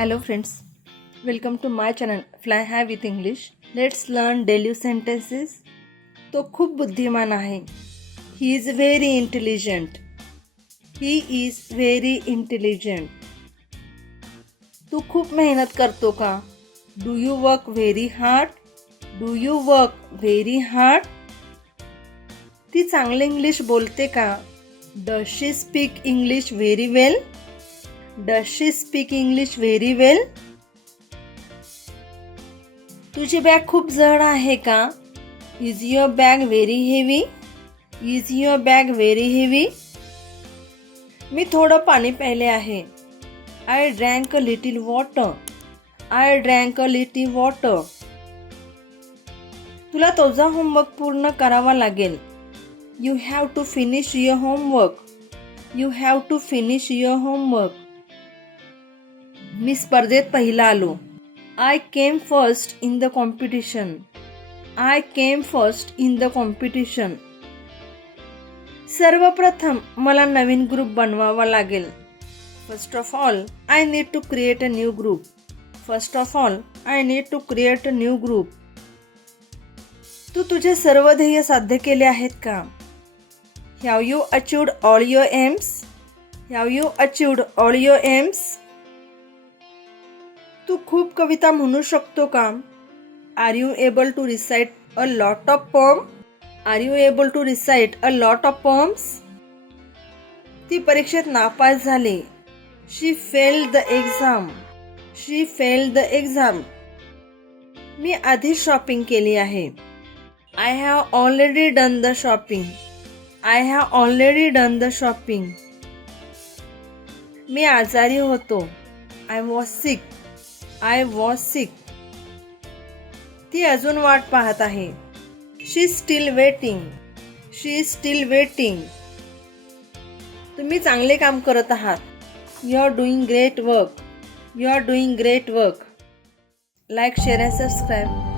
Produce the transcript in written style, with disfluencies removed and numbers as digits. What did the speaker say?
Hello friends, welcome to my channel Fly High with English. Let's learn daily sentences. तो खूप बुद्धिमान आहे. He is very intelligent. He is very intelligent. तू खूप मेहनत करतो का? Do you work very hard? Do you work very hard? ती चांगले इंग्लिश बोलते का? Does she speak English very well? Does she speak English very well? तुझी bag खूप जड आहे का? Is your bag very heavy? Is your bag very heavy? मी थोडं पाणी प्यायले आहे. I drank a little water. I drank a little water. तुला तुझा होमवर्क पूर्ण करावा लागेल. You have to finish your homework. You have to finish your homework. मी स्पर्धेत पहिला आलो. I came first in the competition. I came first in the competition. सर्वप्रथम मला नवीन ग्रुप बनवावा लागेल. First of all, I need to create a new group. First of all, I need to create a new group. तू तुझे सर्व ध्येय साध्य केले आहेत का? Have you achieved all your aims? Have you achieved all your aims? तू खूप कविता म्हणू शकतो का? Are you able to recite a lot of poems? Are you able to recite a lot of poems? ती परीक्षेत नापास झाली. She failed the exam. She failed the exam. मी आधी shopping केली आहे. I have already done the shopping. I have already done the shopping. मी आजारी होतो. I was sick. I was sick. ती अजून वाट पाहत आहे. She is still waiting. She is still waiting. तुम्ही चांगले काम करत आहात. You are doing great work. You are doing great work. Like, share and subscribe.